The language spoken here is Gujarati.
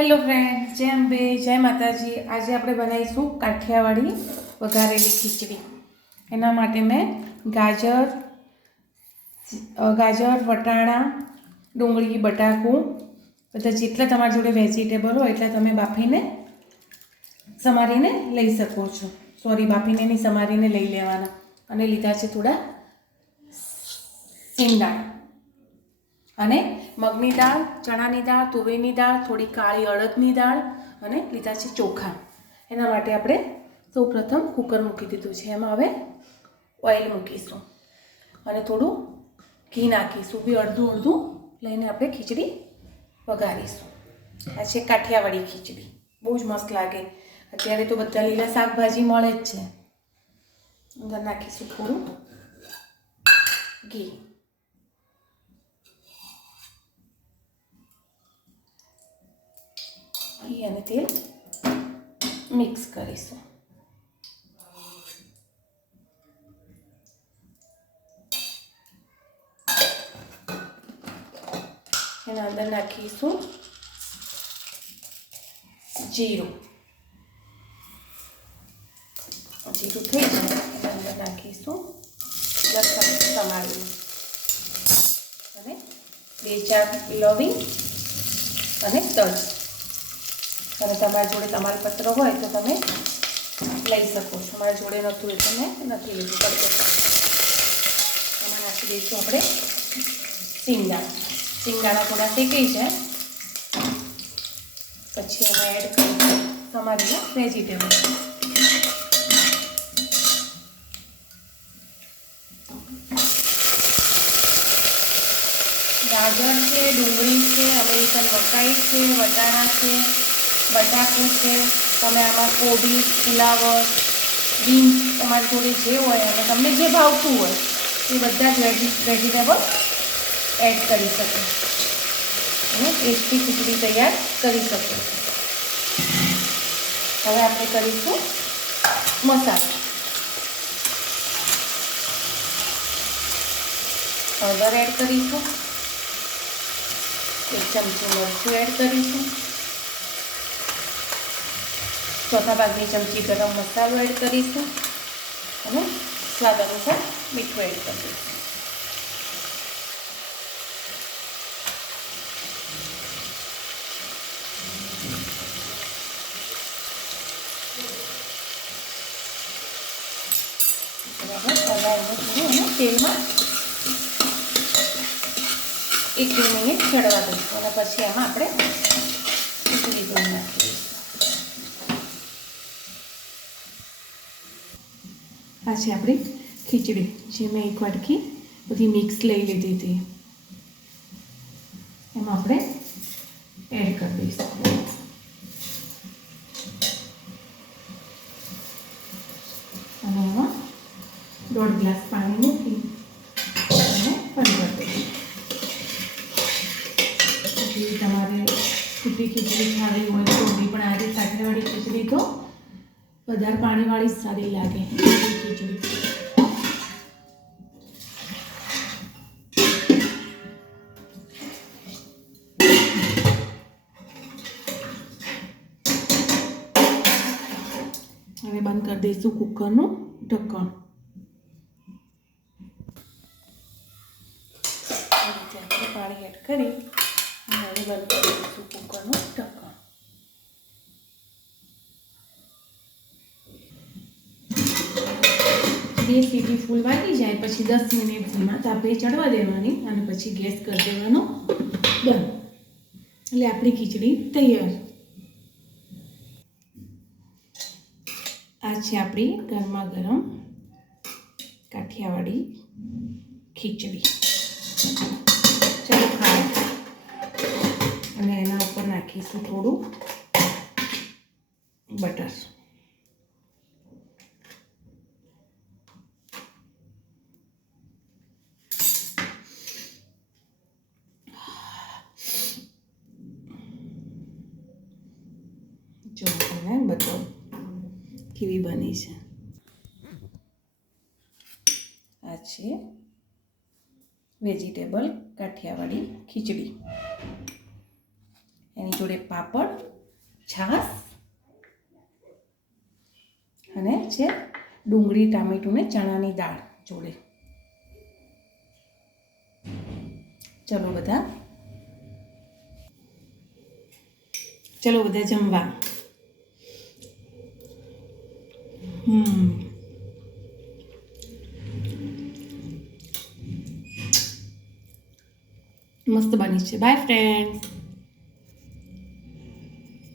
હેલો ફ્રેન્ડ, જય અંબે, જય માતાજી. આજે આપણે બનાવીશું કાઠિયાવાડી વઘારેલી ખીચડી. એના માટે મેં ગાજર, વટાણા, ડુંગળી, બટાકું બધા જેટલા તમારી જોડે વેજીટેબલ હોય એટલા તમે બાફીને સમારીને લઈ શકો છો. બાફીને નહીં, સમારીને લઈ લેવાના. અને લીધા છે થોડા સિંગદાણા અને મગની દાળ, ચણાની દાળ, તુવેરની દાળ, થોડી કાળી અડદની દાળ અને લીધા છે ચોખા. એના માટે આપણે સૌપ્રથમ કુકર મૂકી દીધું છે. એમાં હવે ઓઇલ મૂકીશું અને થોડું ઘી નાખીશું. બી અડધું અડધું લઈને આપણે ખીચડી વઘારીશું. આ છે કાઠિયાવાડી ખીચડી, બહુ જ મસ્ત લાગે. અત્યારે તો બધા લીલા શાકભાજી મળે જ છે. અંદર નાખીશું થોડું ઘી. ઘી અને તેલ મિક્સ કરીશું. એના અંદર નાખીશું જીરું. જીરું થઈ જાય એના અંદર નાખીશું લસણ સમારેલું અને 2-4 લવિંગ અને તજ. અને તમારી જોડે તમાલપત્ર હોય તો તમે લઈ શકો છો. મારી જોડે નહોતું એટલે મેં નથી લીધું. એમાં નાખી દઈશું આપણે સિંગદાણા થોડા શેકાઈ જાય પછી એમાં એડ કરીશું તમારેલા વેજીટેબલ. ગાજર છે, ડુંગળી છે, અમેરિકન મકાઈ છે, વટાણા છે, બટાકું છે. તમે આમાં કોબી, ફુલાવર, બીન્સ તમારી જોડે જે હોય અને તમને જે ભાવતું હોય એ બધા જ વેજીટેબલ એડ કરી શકો અને ટેસ્ટી ખીચડી તૈયાર કરી શકો. હવે આપણે કરીશું મસાલો. હળદર એડ કરીશું, 1 ચમચી મરચું એડ કરીશું, 1/4 ભાગની ચમચી ગરમ મસાલો એડ કરીશું અને સ્વાદ અનુસાર મીઠું એડ કરીશું. તેલમાં 1-2 મિનિટ ચડવા દઈશું અને પછી એમાં આપણે ખીચડી ધોઈ નાખી દઈશું. આ છે આપણી ખીચડી, જે મેં 1 વાટકી બધી મિક્સ લઈ લીધી હતી. એમાં આપણે એડ કરી દઈશું અને એમાં 1.5 ગ્લાસ પાણી મૂકી અને બંધ કરી દઈશું. પછી તમારે છૂટી ખીચડી ખાવી હોય તો પણ આજે કાઠિયાવાડી ખીચડી તો વધારે પાણીવાળી જ સારી લાગે. ખીચડી હવે બંધ કરી દઈશું કુકરનું ઢક્કણ. પાણી એડ કરી હવે બંધ કરી દઈશું કુકરનું ઢક્કણ. બે સીટી ફૂલ વાગી જાય પછી 10 મિનિટ ધીમા તાપે ચડવા દેવાની અને પછી ગેસ કરી દેવાનો બંધ. એટલે આપણી ખીચડી તૈયાર. આ છે આપણી ગરમા ગરમ કાઠિયાવાડી ખીચડી. ચલો ખાઓ. અને એના ઉપર નાખીશું થોડું બટર. જો તમને બતાવું કેવી બની છે. આ છે વેજીટેબલ કાઠિયાવાડી ખીચડી. એની જોડે પાપડ, છાશ અને છે ડુંગળી, ટામેટું ને ચણાની દાળ જોડે. ચલો બધા જમવા. મસ્ત બની છે. By friends.